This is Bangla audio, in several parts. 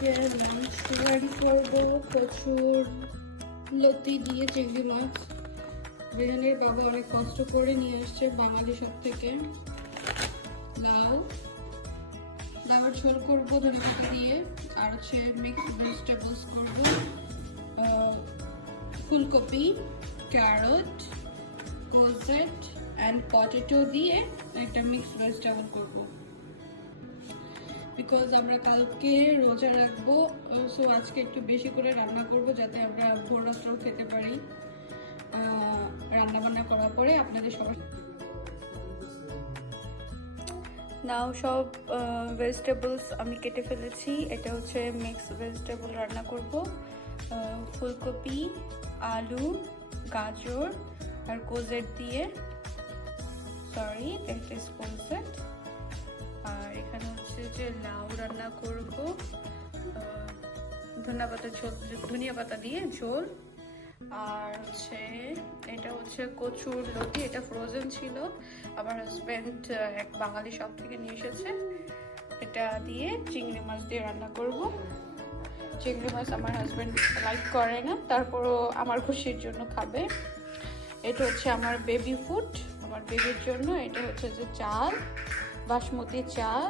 আজকে লাঞ্চ রেডি করব, প্রচুর লতি দিয়ে চিংড়ি মাছ। রেহানের বাবা অনেক কষ্ট করে নিয়ে আসছে বাঙালি সব থেকে। লাউ। লাউয়ের ঝোল করব ধনেপাতা দিয়ে, আর হচ্ছে মিক্স ভেজিটেবলস করব। ফুলকপি ক্যারট কোজেট অ্যান্ড পটেটো দিয়ে একটা মিক্স ভেজিটেবল করব। বিকজ আমরা কালকে রোজা রাখব সো আজকে একটু বেশি করে রান্না করব যাতে আমরা ভোর রাত্রেও খেতে পারি। রান্না বান্না করার পরে আপনাদের সবার নাও সব ভেজিটেবলস আমি কেটে ফেলেছি। এটা হচ্ছে মিক্স ভেজিটেবল রান্না করব। ফুলকপি, আলু, গাজর আর কোজেট দিয়ে সরি দ্যাট ইজ যে লাউ রান্না করব ধনিয়া পাতা ঝোল, ধনিয়া পাতা দিয়ে ঝোল। আর হচ্ছে, এটা হচ্ছে কচুর লতি, এটা ফ্রোজেন ছিল। আমার হাজব্যান্ড এক বাঙালি শপ থেকে নিয়ে এসেছে। এটা দিয়ে চিংড়ি মাছ দিয়ে রান্না করব। চিংড়ি মাছ আমার হাজব্যান্ড লাইক করে না, তারপরও আমার খুশির জন্য খাবে। এটা হচ্ছে আমার বেবি ফুড আমার বেবির জন্য। এটা হচ্ছে যে চাল। বাসমতি চাল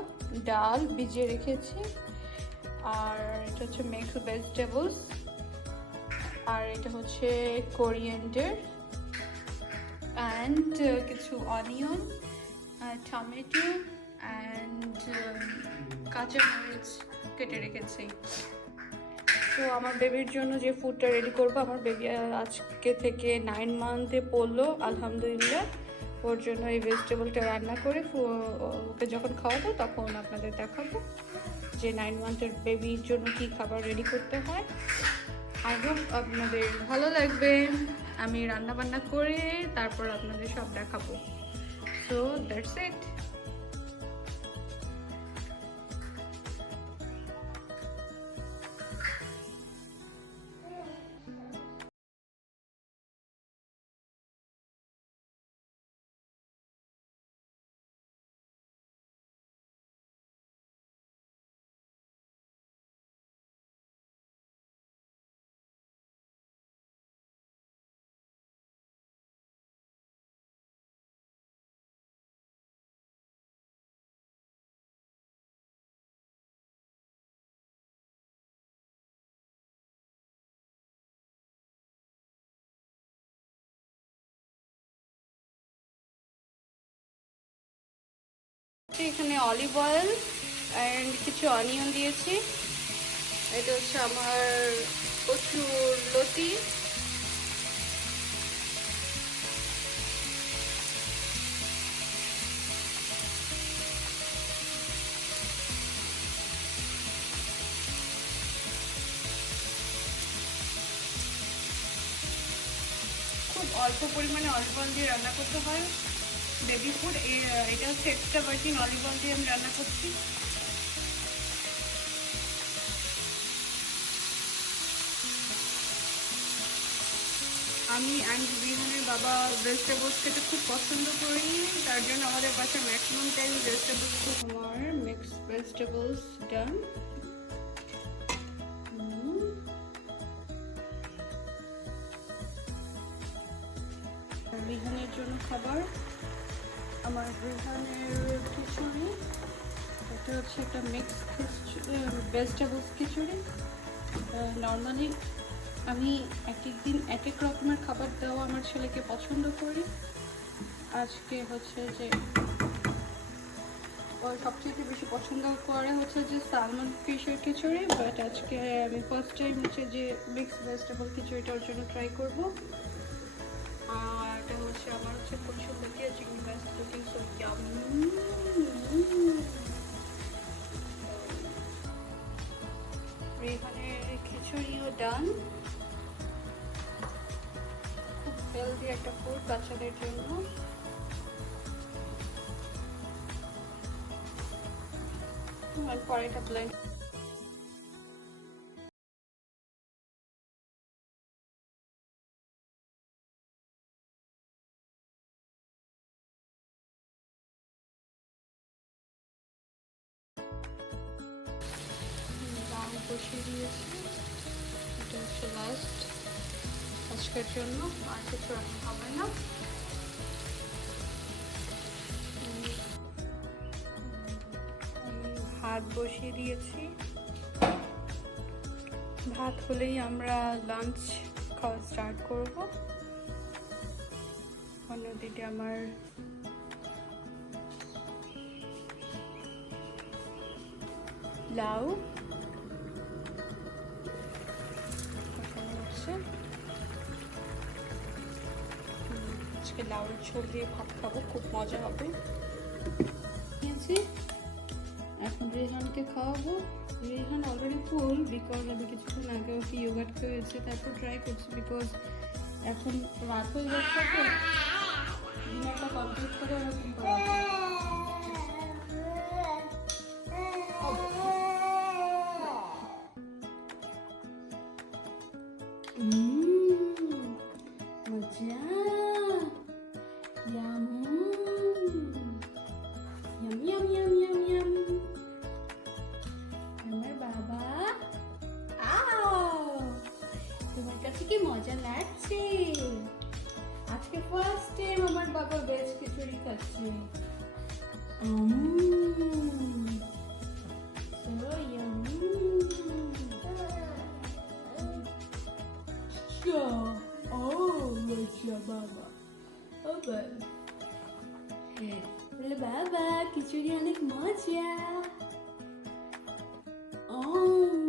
ডাল ভিজিয়ে রেখেছি। আর এটা হচ্ছে মিক্স ভেজিটেবলস আর এটা হচ্ছে কোরিয়েন্ডার অ্যান্ড কিছু অনিয়ন টমেটো অ্যান্ড কাঁচা মরিচ কেটে রেখেছি। তো আমার বেবির জন্য যে ফুডটা রেডি করব, আমার বেবি আজকে থেকে নাইন মান্থে পড়ল, আলহামদুলিল্লাহ। ওর জন্য এই ভেজিটেবলটা রান্না করে ওকে যখন খাওয়াবো তখন আপনাদের দেখাবো যে নাইন মান্থের বেবির জন্য কি খাবার রেডি করতে হয়। আই হোপ আপনাদের ভালো লাগবে। আমি রান্না বান্না করে তারপর আপনাদের সব দেখাবো। সো দ্যাটস ইট এখানে অলিভ অয়েল অ্যান্ড কিছু অনিয়ন দিয়েছি। এটা হচ্ছে আমার প্রচুর লতি। খুব অল্প পরিমাণে অয়েল দিয়ে রান্না করতে হয়। বেবি ফুড এটা হচ্ছে এক্সট্রা ভার্জিন অলিভ অয়েল দিয়ে আমি রান্না করছি। আমি অ্যান্ড বিহানের বাবা ভেজিটেবলস খেতে খুব পছন্দ করি, তার জন্য আমাদের বাসায় ম্যাক্সিমাম টাইম ভেজিটেবলস খুব আমার মিক্স ভেজিটেবলস ডান বিহানের জন্য খাবার। আমার বিহানের খিচুড়ি। এটা হচ্ছে একটা মিক্স ভেজিটেবলস খিচুড়ি নর্মালি আমি এক এক দিন এক এক রকমের খাবার দেওয়া আমার ছেলেকে পছন্দ করি। আজকে হচ্ছে যে ও সবচেয়ে বেশি পছন্দ করে হচ্ছে যে সালমন ফিশের খিচুড়ি বাট আজকে আমি ফার্স্ট টাইম হচ্ছে যে মিক্স ভেজিটেবল খিচুড়িটার জন্য ট্রাই করব। আর এটা হচ্ছে আমার হচ্ছে প্রচুর লুকিয়ে চিংড়ি মাছ লুকিং সো এখানে খিচুড়িও ডান খুব হেলদি একটা ফুড বাচ্চাদের জন্য। পরে এটা ব্লেন্ড দিয়ে দিয়েছি। এটা হচ্ছে লাস্ট আজকের জন্য আর কিছু রাখা হবে না। ভাত বসিয়ে দিয়েছি। ভাত হলেই আমরা লাঞ্চ খাওয়া স্টার্ট করব। অন্যদিকে আমার লাউ। হচ্ছে আজকে লাউয়ের ঝোল দিয়ে ভাত খাব, খুব মজা হবে। এখন রেহানকে খাওয়াবো। রেহান অলরেডি ফুল বিকজ আমি কিছুক্ষণ আগে ওকে ইয়োগাট খেয়েছি তারপর ট্রাই করছি বিকজ এখন রাত হয়ে যাচ্ছে তো। কমপ্লিট করে ওরকম করা মজা ইয়াম ইয়াম ইয়াম আমার বাবা আও কি মজা লাগছে? আজকে ফার্স্ট টাইম আমার বাবা ভেজ খিচুড়ি খাচ্ছে। so yummy. ও বাবা বলে বাবা খিচুড়ি অনেক মজা উম।